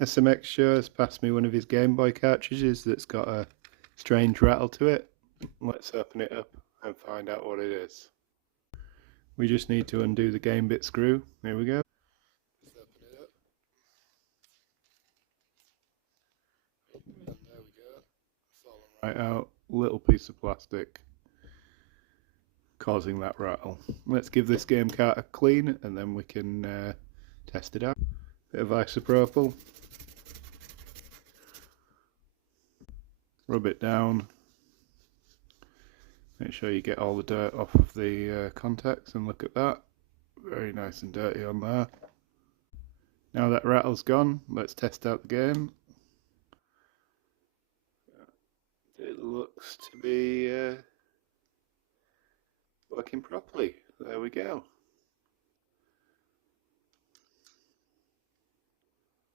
SMX Show has passed me one of his Game Boy cartridges that's got a strange rattle to it. Let's open it up and find out what it is. We just need to undo the game bit screw. Here we go. Let's open it up. And there we go. Fallen right out. Little piece of plastic causing that rattle. Let's give this game cart a clean and then we can test it out. Bit of isopropyl. Rub it down. Make sure you get all the dirt off of the contacts, and look at that. Very nice and dirty on there. Now that rattle's gone, let's test out the game. It looks to be working properly. There we go.